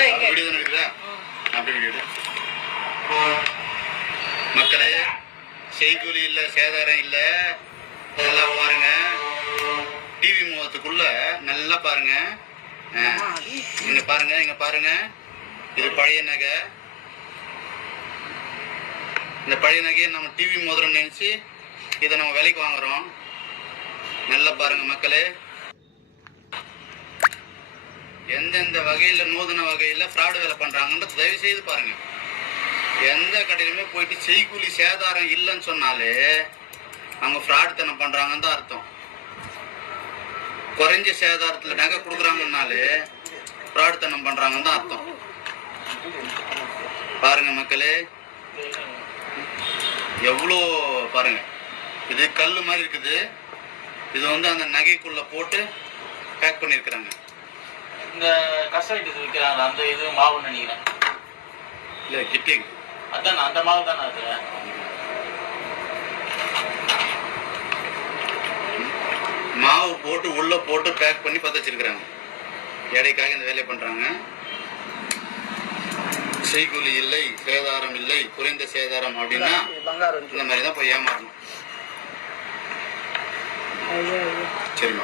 Video தானே இருக்குதா? அப்படி வீடியோ மக்களே, செய்கூலி இல்லை, சேதாரம் இல்லை. நல்லா பாருங்க, டிவி முகத்துக்குள்ள நல்லா பாருங்க. இங்க பாருங்க, இங்க பாருங்க. இது பழைய நகை. இந்த பழைய நகையை நம்ம டிவி மோதிரம் நினைச்சு இதை நம்ம விலைக்கு வாங்குறோம். நல்லா பாருங்க மக்களே, எந்தெந்த வகையில நூதன வகையில ஃப்ராடு வேலை பண்றாங்கன்னு தயவு செய்து பாருங்க. எந்த கடையிலுமே போயிட்டு செய்கூலி சேதாரம் இல்லைன்னு சொன்னாலே அவங்க ஃப்ராடு தனம் பண்றாங்கன்னு தான் அர்த்தம். குறைஞ்ச சேதாரத்துல நகை கொடுக்குறாங்கன்னாலே ஃப்ராடு தனம் பண்றாங்கன்னு தான் அர்த்தம். பாருங்க மக்களே, எவ்வளோ பாருங்க. இது கல் மாதிரி இருக்குது. இது வந்து அந்த நகைக்குள்ள போட்டு பேக் பண்ணிருக்கிறாங்க. இந்த கஸ்டமைஸ் விற்கிறாங்க, அந்த இது மாவு நினைக்கிறேன். இல்லை கிட்டிங், அதான் அந்த மாவு தானே அது. மாவு போட்டு உள்ள போட்டு பேக் பண்ணி பற்ற வச்சிருக்கிறாங்க. எடைக்காக இந்த வேலையை பண்றாங்க. செய்கூலி இல்லை, சேதாரம் இல்லை, குறைந்த சேதாரம் அப்படின்னா இந்த மாதிரி தான் போய் ஏமாறணும். சரிம்மா.